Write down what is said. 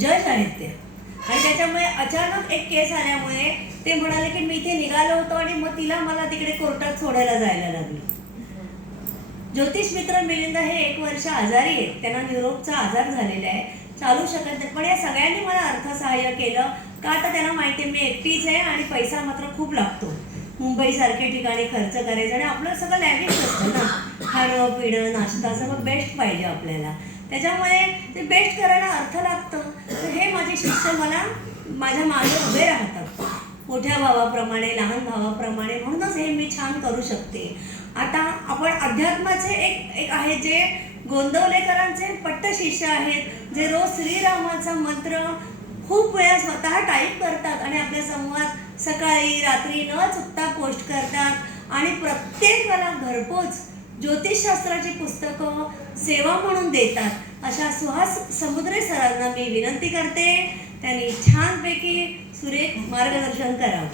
जज आहेत ते. आणि त्याच्यामुळे अचानक एक केस आल्यामुळे ते म्हणाले की मी इथे निघालो होतो आणि मग मला तिकडे कोर्टात सोडायला जायला लागलं. ज्योतिष मित्र मिलिंद हे 1 वर्ष आजारी आहेत. त्यांना न्यूरोचा आजार झालेला आहे, चालू शकत नाही. पण या सगळ्यांनी मला अर्थसहाय्य केलं का तर त्यांना माहिती आहे मी एकटीच आहे आणि पैसा मात्र खूप लागतो. मुंबईसारख्या ठिकाणी खर्च करायचा आणि आपलं सगळं लॅविश असतं ना, खाणं पिणं नाश्ता सगळं बेस्ट पाहिजे आपल्याला. त्याच्यामुळे ते बेस्ट करायला अर्थ लागतं. तर हे माझे शिष्य मला माझ्या मागे उभे राहतात, मोठ्या भावाप्रमाणे लहान भावाप्रमाणे. म्हणूनच हे मी छान करू शकते. आता आपण अध्यात्माचे एक आहे जे गोंदवलेकरांचे पट्ट शिष्य आहेत, जे रोज श्रीरामाचा मंत्र खूप वेळा स्वतः टाईप करतात आणि आपल्या संवाद सकाळी रात्री न चुकता पोस्ट करतात आणि प्रत्येकाला घरपोच ज्योतिषशास्त्राची पुस्तकं सेवा म्हणून देतात. अशा सुहास समुद्रे सरांना मी विनंती करते त्यांनी छानपैकी सुरेख मार्गदर्शन करावं.